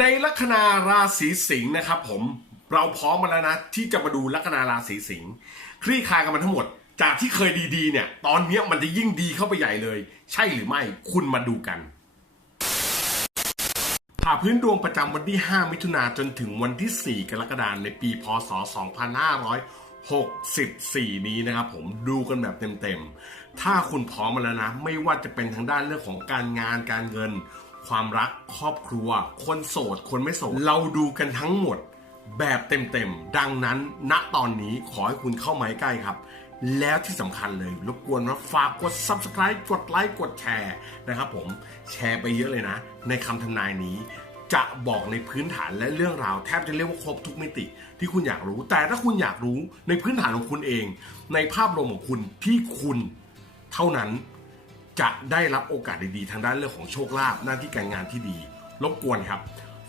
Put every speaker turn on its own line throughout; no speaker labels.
ในลัคนาราศีสิงห์นะครับผมเราพร้อมมาแล้วนะที่จะมาดูลัคนาราศีสิงห์คลี่คลายกันมาทั้งหมด จากที่เคยดีๆเนี่ย ตอนนี้มันจะยิ่งดีเข้าไปใหญ่เลย ใช่หรือไม่คุณมาดูกันผ่าพื้นดวงประจำวันที่ 5 มิถุนาจนถึงวันที่ 4 กรกฎาคมในปีพศ 2564 นี้นะครับผมดูกันแบบเต็มๆ ถ้าคุณพร้อมมาแล้วนะ ไม่ว่าจะเป็นทางด้านเรื่องของการงานการเงิน ความรักครอบครัว คนโสด คนไม่โสด เราดูกันทั้งหมดแบบเต็มๆ ดังนั้นณตอนนี้ขอให้คุณเข้ามาใกล้ครับ แล้วที่สำคัญเลย รบกวนว่าฝากกด subscribe กดไลค์กดแชร์นะครับผมแชร์ไปเยอะเลยนะ ในคำทำนายนี้ จะบอกในพื้นฐานและเรื่องราวแทบจะเรียกว่าครบทุกมิติ ที่คุณอยากรู้ แต่ถ้าคุณอยากรู้ในพื้นฐานของคุณเอง ในภาพรวมของคุณที่คุณเท่านั้น จะได้รับโอกาสดีๆ ทางด้านเรื่องของโชคลาภหน้าที่การงานที่ดี รบกวนครับ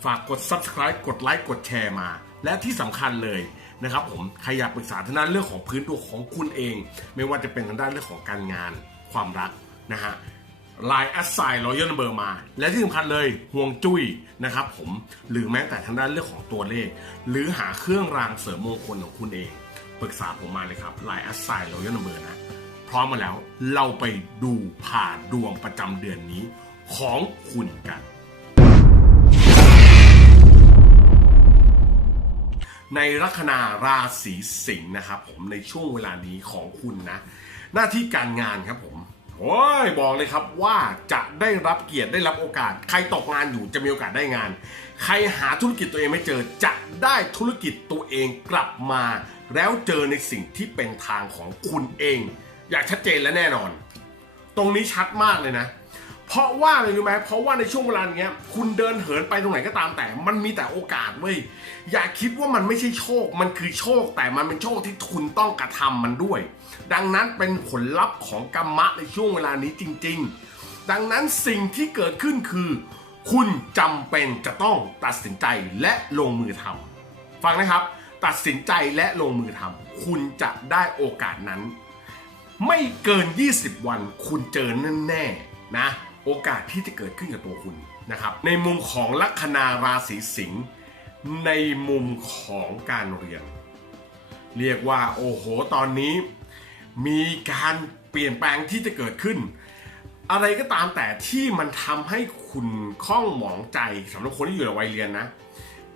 ฝากกด subscribe กดไลค์กดแชร์มา และที่สำคัญเลยนะครับผมใครอยากปรึกษาทางด้านเรื่องของพื้นตัวของคุณเอง ไม่ว่าจะเป็นทางด้านเรื่องของการงานความรักนะฮะไลน์แอสไซน์รอยัลนัมเบอร์มา และที่สำคัญเลยห่วงจุ้ยนะครับผมหรือแม้แต่ทางด้านเรื่องของตัวเลข หรือหาเครื่องรางเสริมมงคลของคุณเอง ปรึกษาผมมาเลยครับไลน์แอสไซน์รอยัลนัมเบอร์นะ ร้อมมาแล้ว เราไปดูผ่านดวงประจำเดือนนี้ของคุณกัน ในลัคนาราศีสิงห์นะครับผมในช่วงเวลานี้ของคุณนะ หน้าที่การงานครับผมโอ้ยบอกเลยครับว่าจะได้รับเกียรติได้รับโอกาส ใครตกงานอยู่จะมีโอกาสได้งาน ใครหาธุรกิจตัวเองไม่เจอจะได้ธุรกิจตัวเองกลับมา แล้วเจอในสิ่งที่เป็นทางของคุณเอง อย่ากชัดเจนและแน่นอน ตรงนี้ชัดมากเลยนะ เพราะว่าอะไรรู้ไหมเพราะว่าในช่วงเวลาเนี้ย คุณเดินเหินไปตรงไหนก็ตามแต่ มันมีแต่โอกาสเว้ยอย่าคิดว่ามันไม่ใช่โชค มันคือโชคแต่มันเป็นโชคที่คุณต้องกระทำมันด้วย ดังนั้นเป็นผลลัพธ์ของกรรมะในช่วงเวลานี้จริง ๆ ดังนั้นสิ่งที่เกิดขึ้นคือ คุณจำเป็นจะต้องตัดสินใจและลงมือทำฟังนะครับ ตัดสินใจและลงมือทำคุณจะได้โอกาสนั้น ไม่เกิน 20 วันคุณเจอแน่ๆนะ โอกาสที่จะเกิดขึ้นกับตัวคุณนะครับ ในมุมของลัคนาราศีสิงห์ในมุมของการเรียน เรียกว่าโอ้โหตอนนี้ มีการเปลี่ยนแปลงที่จะเกิดขึ้น อะไรก็ตามแต่ที่มันทำให้คุณข้องหมองใจสำหรับคนที่อยู่ในวัยเรียนนะ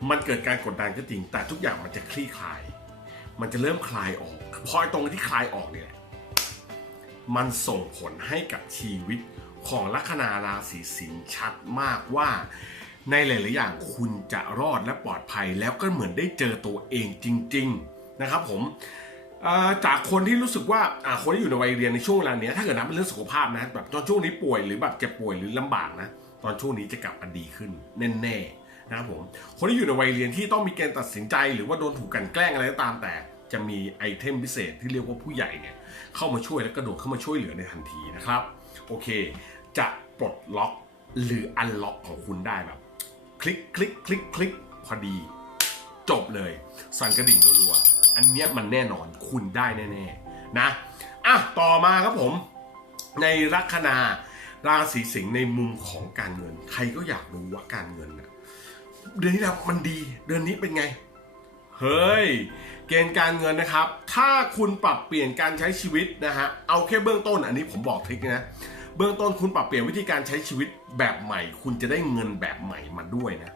มันเกิดการกดดันก็จริง แต่ทุกอย่างมันจะคลี่คลาย มันจะเริ่มคลายออกพอตรงที่คลายออกเนี่ย มันส่งผลให้กับชีวิตของลัคนาราศีสิงห์ชัดมากว่าในหลาย ๆ อย่างคุณจะรอดและปลอดภัยแล้วก็เหมือนได้เจอตัวเองจริง ๆ นะครับผมจากคนที่รู้สึกว่าคนที่อยู่ในวัยเรียนในช่วงเวลาเนี้ยถ้าเกิดนับเป็นเรื่องสุขภาพนะแบบตอนช่วงนี้ป่วยหรือแบบเจ็บป่วยหรือลำบากนะตอนช่วงนี้จะกลับมาดีขึ้นแน่ๆนะครับผมคนที่อยู่ในวัยเรียนที่ต้องมีเกณฑ์ตัดสินใจหรือว่าโดนถูกกันแกล้งอะไรก็ตามแต่ จะมีไอเทมพิเศษที่เรียกว่าผู้ใหญ่เนี่ยเข้ามาช่วยและกระโดดเข้ามาช่วยเหลือในทันทีนะครับ โอเค จะปลดล็อกหรืออันล็อกของคุณได้แบบ คลิกคลิกคลิกคลิกพอดี จบเลย สั่นกระดิ่งรัวๆอันเนี้ยมันแน่นอนคุณได้แน่ๆนะอะต่อมาครับผม ในลัคนาราศีสิงห์ในมุมของการเงิน ใครก็อยากรู้ว่าการเงินนะเดือนที่แล้วมันดี เดือนนี้เป็นไง เฮ้ย เกณฑ์การเงินนะครับ ถ้าคุณปรับเปลี่ยนการใช้ชีวิตนะฮะ เอาแค่เบื้องต้นอันนี้ผมบอกทริคนะ เบื้องต้นคุณปรับเปลี่ยนวิธีการใช้ชีวิตแบบใหม่ คุณจะได้เงินแบบใหม่มาด้วยนะ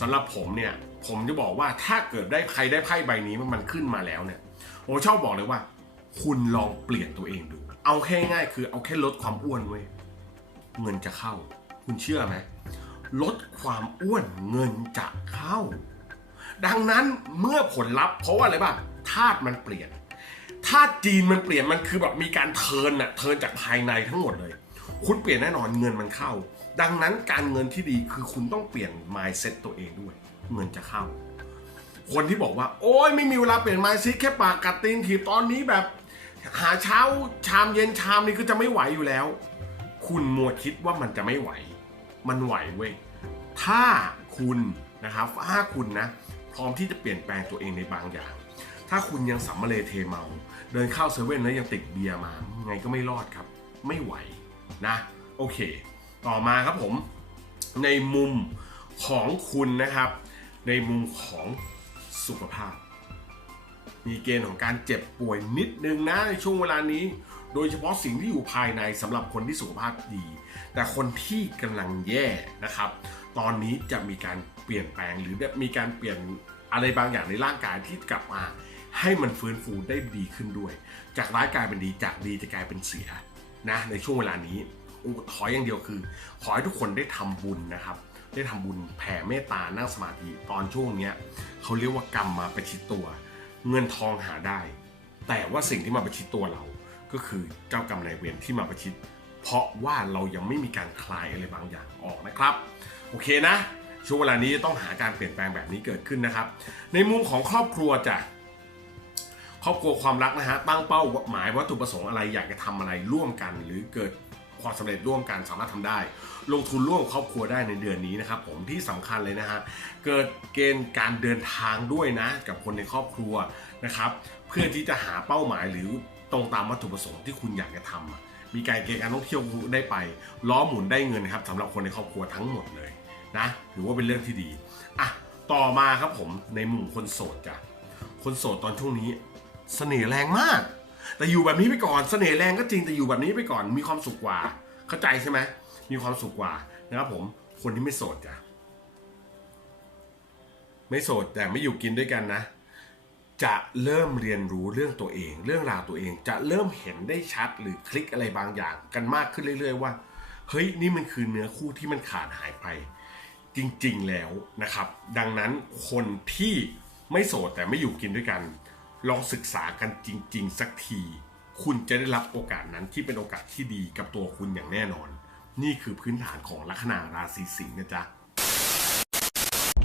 สำหรับผมเนี่ย ผมจะบอกว่าถ้าเกิดได้ใครได้ไพ่ใบนี้มันมันขึ้นมาแล้วเนี่ย ผมชอบบอกเลยว่า คุณลองเปลี่ยนตัวเองดู เอาแค่ง่ายคือเอาแค่ลดความอ้วนเว้ย เงินจะเข้า คุณเชื่อไหมลดความอ้วนเงินจะเข้า ดังนั้นเมื่อผลลัพธ์เพราะว่าอะไรบ้างธาตุมันเปลี่ยนธาตุจีนมันเปลี่ยนมันคือแบบมีการเทินอะเทินจากภายในทั้งหมดเลย คุณเปลี่ยนแน่นอนเงินมันเข้า ดังนั้นการเงินที่ดีคือคุณต้องเปลี่ยน mindset ตัวเองด้วย เงินจะเข้า คนที่บอกว่า โอ้ยไม่มีเวลาเปลี่ยน mindset แค่ปากกัดตีนถีบตอนนี้แบบ หาเช้าชามเย็นชามนี้ก็จะไม่ไหวอยู่แล้ว คุณมัวคิดว่ามันจะไม่ไหว มันไหวเว้ยถ้าคุณนะครับถ้าคุณนะ ร้อมที่จะเปลี่ยนแปลงตัวเองในบางอย่าง ถ้าคุณยังสัมมาเลเทเมา เดินเข้าเซเว่นแล้วยังติดเบียร์มา ไงก็ไม่รอดครับ ไม่ไหวนะ โอเค ต่อมาครับผม ในมุมของคุณนะครับ ในมุมของสุขภาพ มีเกณฑ์ของการเจ็บป่วยนิดนึงนะในช่วงเวลานี้ โดยเฉพาะสิ่งที่อยู่ภายในสำหรับคนที่สุขภาพดี แต่คนที่กำลังแย่นะครับ ตอนนี้จะมีการ เปลี่ยนแปลง หรือมีการเปลี่ยนอะไรบางอย่างในร่างกายที่กลับมา ให้มันฟื้นฟูได้ดีขึ้นด้วย จากร้ายกลายเป็นดีจากดีจะกลายเป็นเสียนะในช่วงเวลานี้ขออย่างเดียวคือ ขอให้ทุกคนได้ทำบุญนะครับ ได้ทำบุญแผ่เมตตานั่งสมาธิตอนช่วงเนี้ยเขาเรียกว่ากรรมมาประชิดตัว เงินทองหาได้ แต่ว่าสิ่งที่มาประชิดตัวเรา ก็คือเจ้ากรรมนายเวรที่มาประชิด เพราะว่าเรายังไม่มีการคลายอะไรบางอย่างออกนะครับ โอเคนะ ช่วงเวลานี้ต้องหาการเปลี่ยนแปลงแบบนี้เกิดขึ้นนะครับ ในมุมของครอบครัวจะครอบครัวความรักนะฮะตั้งเป้าหมายวัตถุประสงค์อะไรอยากจะทำอะไรร่วมกัน หรือเกิดความสำเร็จร่วมกันสามารถทำได้ ลงทุนร่วมครอบครัวได้ในเดือนนี้นะครับผมที่สำคัญเลยนะฮะเกิดเกณฑ์การเดินทางด้วยนะกับคนในครอบครัวนะครับเพื่อที่จะหาเป้าหมายหรือตรงตามวัตถุประสงค์ที่คุณอยากจะทำอะมีการเกณฑ์การท่องเที่ยวได้ไป ล้อหมุนได้เงินครับสำหรับคนในครอบครัวทั้งหมดเลย นะถือว่าเป็นเรื่องที่ดีอะต่อมาครับผมในมุมคนโสดจ้ะคนโสดตอนช่วงนี้ เสน่ห์แรงมาก แต่อยู่แบบนี้ไปก่อนเสน่ห์แรงก็จริงแต่อยู่แบบนี้ไปก่อนมีความสุขกว่า เข้าใจใช่ไหมมีความสุขกว่านะครับผมคนที่ไม่โสดจ้ะไม่โสดแต่ไม่อยู่กินด้วยกันนะ จะเริ่มเรียนรู้เรื่องตัวเอง เรื่องราวตัวเองจะเริ่มเห็นได้ชัดหรือคลิกอะไรบางอย่างกันมากขึ้นเรื่อย ๆ ว่าเฮ้ยนี่มันคือเนื้อคู่ที่มันขาดหายไป จริงๆแล้วนะครับ ดังนั้นคนที่ไม่โสดแต่ไม่อยู่กินด้วยกัน ลองศึกษากันจริง ๆ สักที คุณจะได้รับโอกาสนั้นที่เป็นโอกาสที่ดีกับตัวคุณอย่างแน่นอน นี่คือพื้นฐานของลัคนาราศีสิงห์นะจ๊ะ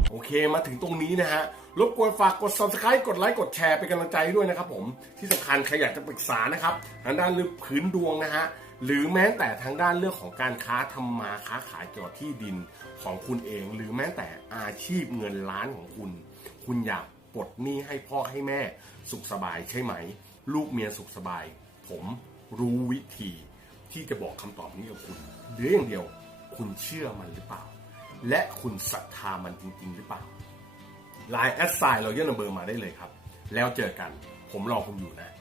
โอเคมาถึงตรงนี้นะฮะ รบกวนฝากกด subscribe กดไลค์ กดแชร์เป็นกำลังใจด้วยนะครับผม ที่สำคัญใครอยากจะปรึกษานะครับทางด้านเรื่องผืนดวงนะฮะ หรือแม้แต่ทางด้านเรื่องของการค้าทำมาค้าขายเกี่ยวกับที่ดินของคุณเอง หรือแม้แต่อาชีพเงินล้านของคุณ คุณอยากปลดหนี้ให้พ่อให้แม่สุขสบายใช่ไหม ลูกเมียสุขสบาย ผมรู้วิธีที่จะบอกคำตอบนี้กับคุณเหลืออย่างเดียว คุณเชื่อมันหรือเปล่า และคุณศรัทธามันจริง ๆ หรือเปล่าไลน์แอดไซน์เราเยื่อนเบอร์มาได้เลยครับ แล้วเจอกัน ผมรอคุณอยู่นะ